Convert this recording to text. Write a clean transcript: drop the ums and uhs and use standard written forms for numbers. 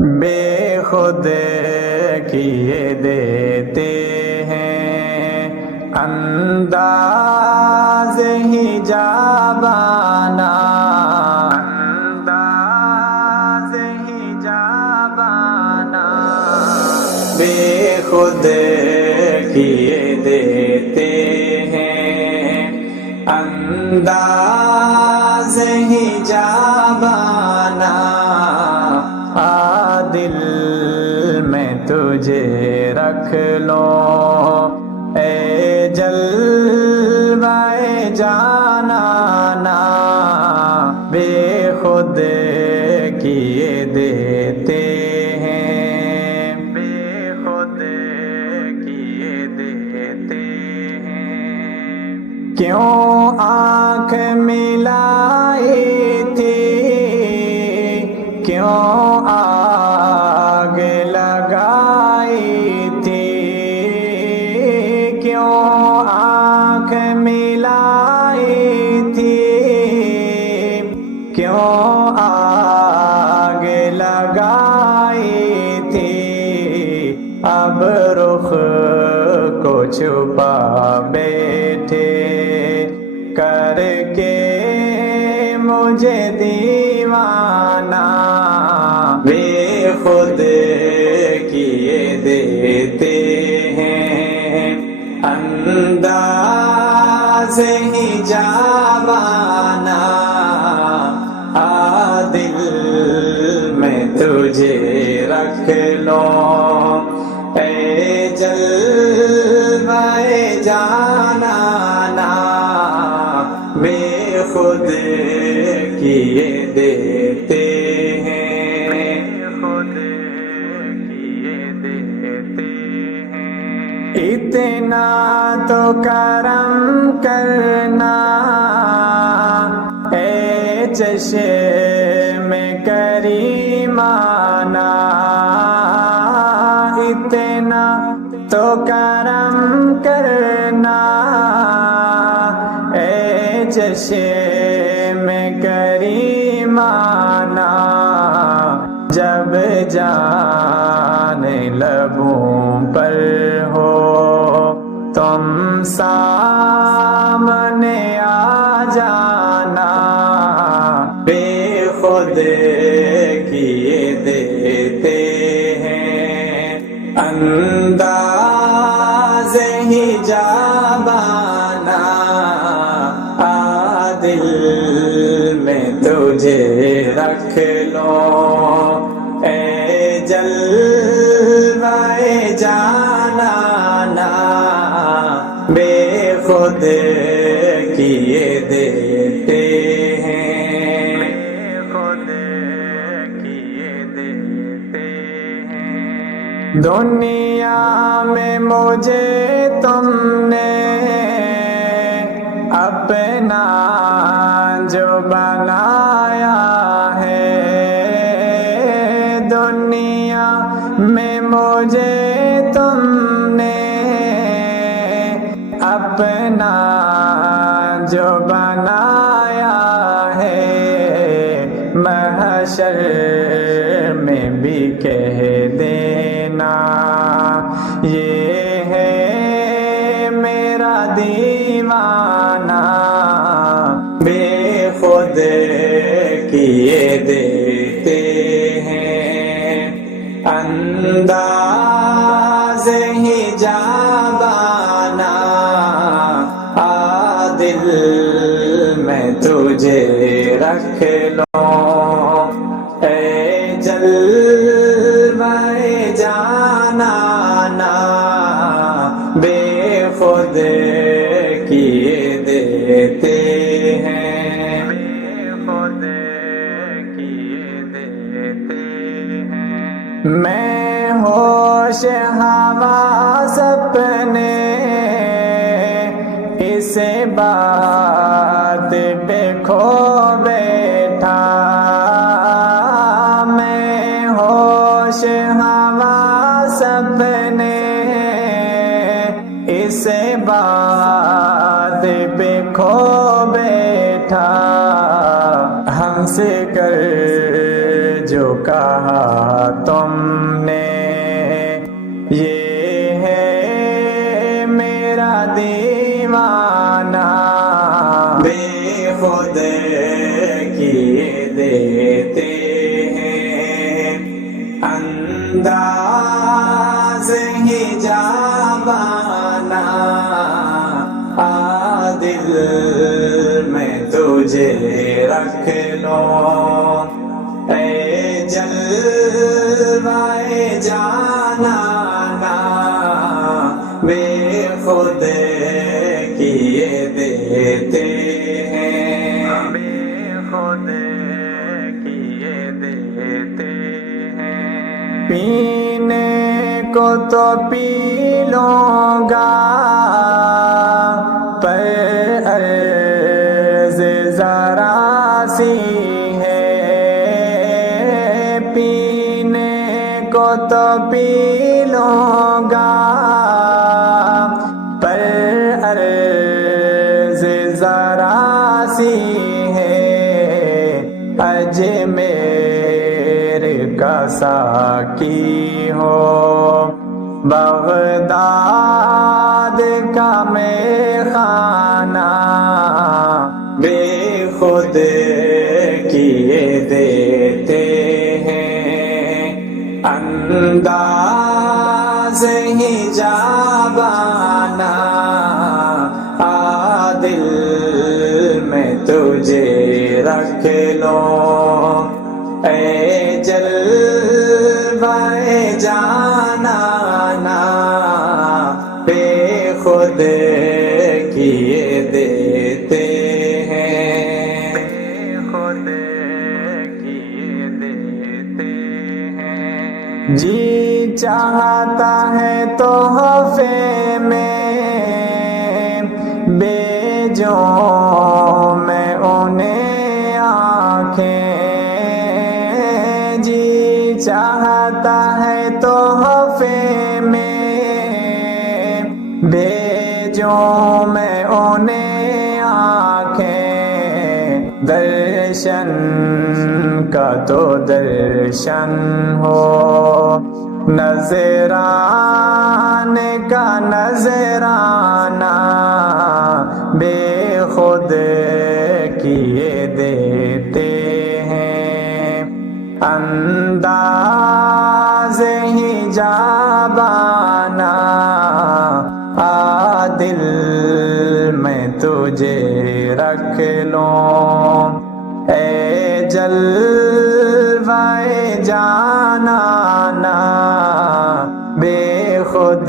بے خود کیے دیتے ہیں انداز حجابانہ، انداز حجابانہ، بے خود کیے دیتے ہیں انداز حجابانہ، دل میں تجھے رکھ لو اے جلوہ جانانا، بے خود کیے دیتے ہیں، بے خود کیے دیتے ہیں، کیوں آنکھ ملائی تھی، کیوں آگ لگائی تھی، کیوں آنکھ ملائی تھی، کیوں آگ لگائی تھی، اب رخ کو چھپا بیٹھے کر کے مجھے دیوانہ، بے خود کیے دیتے ہیں انداز حجابانہ، دل میں تجھے رکھ لو اے جلوہ جانانا، بے خود کیے دیتے ہیں، خود کیے دیتے ہیں، اتنا تو کرم کرنا اے چشم کریمانہ، اتنا تو کرم کرنا اے چشم کریمانہ، جب جان لبوں پر ہو تم سامنے آ جانا، بے خود کیے دیتے ہیں انداز حجابانہ، دل میں تجھے رکھ لو اے جلوہ جانانا، بے خود کیے دیتے ہیں، خود کیے دیتے ہیں، دنیا میں مجھے تم نے اپنا جو بنایا ہے، دنیا میں مجھے تم نے اپنا جو بنایا ہے، محشر میں بھی کہہ دینا یہ ہے میرا دیوانہ، بے خود کیے دیتے ہیں انداز حجابانہ، دل میں تجھے رکھ لو اے جلوہ جانانا، بے خود کیے دیتے ہیں، بے خود کیے دیتے ہیں، میں ہوش حواس اپنے اس بات پہ کھو بیٹھا، میں ہوش حواس اپنے اس بات پہ کھو بیٹھا، ہنس کر جو کہا تم نے یہ ہے میرا دیوانہ، بے خود کیے دیتے ہیں انداز ہی جابانہ، دل میں تجھے رکھ لوں اے جلوہ جانانا، بے خود کیے دیتے ہیں، بے خود کیے دیتے ہیں، پینے کو تو پی لوں گا پر عرض ذرا سی ہے، پینے کو تو پی لوں گا پر عرض ذرا سی ہے، اجمیر کا ساقی ہو بغداد کا میخانہ، بے خود کیے دیتے ہیں انداز ہی جابانہ، دل میں تجھے رکھ لوں اے جلوہ جانانا، بے خود کیے دیتے ہیں، بے خود کیے دیتے ہیں، جی چاہتا ہے تحفے میں بھیجوں میں انہیں آنکھیں، جی چاہتا ہے تحفے میں بھیجوں میں انہیں آنکھیں، درشن کا تو درشن ہو نذرانے کا نذرانہ، بے خود کیے دیتے ہیں انداز ہی جابانہ، دل میں تجھے رکھ لوں اے جلوہ جانانا، بے خود